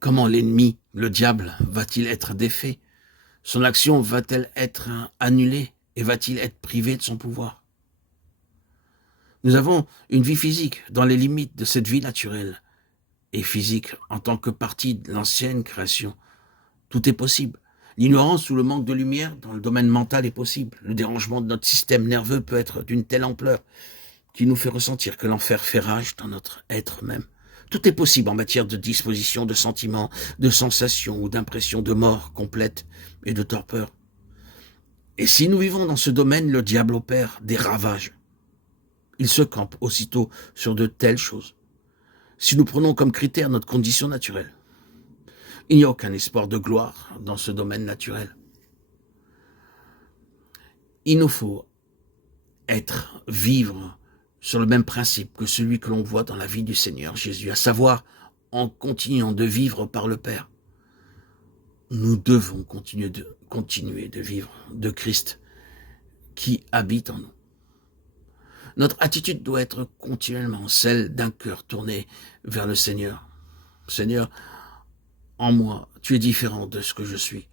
Comment l'ennemi, le diable, va-t-il être défait? Son action va-t-elle être annulée et va-t-il être privé de son pouvoir? Nous avons une vie physique dans les limites de cette vie naturelle et physique en tant que partie de l'ancienne création. Tout est possible. L'ignorance ou le manque de lumière dans le domaine mental est possible. Le dérangement de notre système nerveux peut être d'une telle ampleur qui nous fait ressentir que l'enfer fait rage dans notre être même. Tout est possible en matière de disposition, de sentiments, de sensations ou d'impressions de mort complète et de torpeur. Et si nous vivons dans ce domaine, le diable opère des ravages. Il se campe aussitôt sur de telles choses. Si nous prenons comme critère notre condition naturelle, il n'y a aucun espoir de gloire dans ce domaine naturel. Il nous faut vivre sur le même principe que celui que l'on voit dans la vie du Seigneur Jésus, à savoir en continuant de vivre par le Père. Nous devons continuer de vivre de Christ qui habite en nous. Notre attitude doit être continuellement celle d'un cœur tourné vers le Seigneur. Seigneur, en moi, tu es différent de ce que je suis.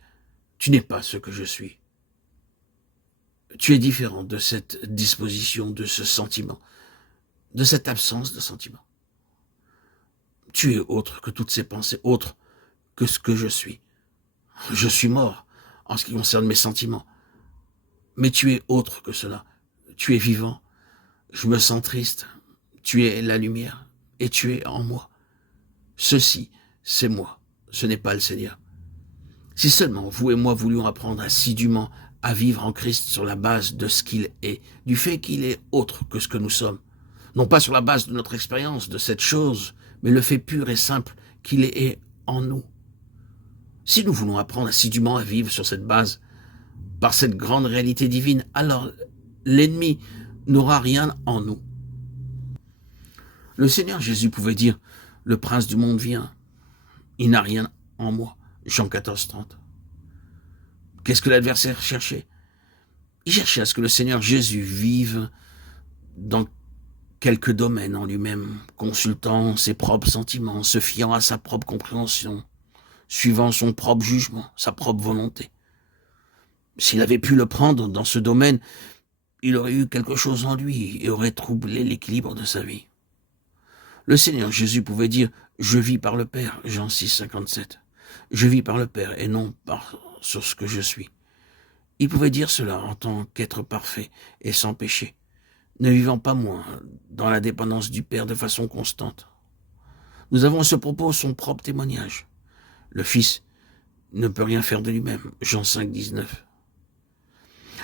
Tu n'es pas ce que je suis. Tu es différent de cette disposition, de ce sentiment, de cette absence de sentiment. Tu es autre que toutes ces pensées, autre que ce que je suis. Je suis mort en ce qui concerne mes sentiments. Mais tu es autre que cela. Tu es vivant. Je me sens triste. Tu es la lumière et tu es en moi. Ceci, c'est moi. Ce n'est pas le Seigneur. Si seulement vous et moi voulions apprendre assidûment à vivre en Christ sur la base de ce qu'il est, du fait qu'il est autre que ce que nous sommes, non pas sur la base de notre expérience de cette chose, mais le fait pur et simple qu'il est en nous. Si nous voulons apprendre assidûment à vivre sur cette base, par cette grande réalité divine, alors l'ennemi n'aura rien en nous. Le Seigneur Jésus pouvait dire, le prince du monde vient, il n'a rien en moi. Jean 14, 30. Qu'est-ce que l'adversaire cherchait? Il cherchait à ce que le Seigneur Jésus vive dans quelques domaines en lui-même, consultant ses propres sentiments, se fiant à sa propre compréhension, suivant son propre jugement, sa propre volonté. S'il avait pu le prendre dans ce domaine, il aurait eu quelque chose en lui et aurait troublé l'équilibre de sa vie. Le Seigneur Jésus pouvait dire « Je vis par le Père » Jean 6, 57. Je vis par le Père et non sur ce que je suis. Il pouvait dire cela en tant qu'être parfait et sans péché, ne vivant pas moins dans la dépendance du Père de façon constante. Nous avons à ce propos son propre témoignage. Le Fils ne peut rien faire de lui-même. Jean 5, 19.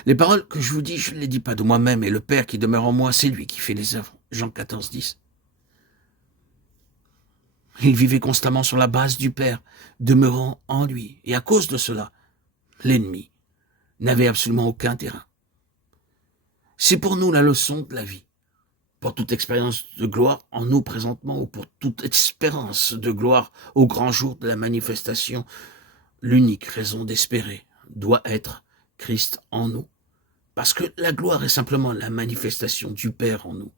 Les paroles que je vous dis, je ne les dis pas de moi-même, et le Père qui demeure en moi, c'est lui qui fait les œuvres. Jean 14, 10. Il vivait constamment sur la base du Père, demeurant en lui. Et à cause de cela, l'ennemi n'avait absolument aucun terrain. C'est pour nous la leçon de la vie. Pour toute expérience de gloire en nous présentement, ou pour toute espérance de gloire au grand jour de la manifestation, l'unique raison d'espérer doit être Christ en nous. Parce que la gloire est simplement la manifestation du Père en nous.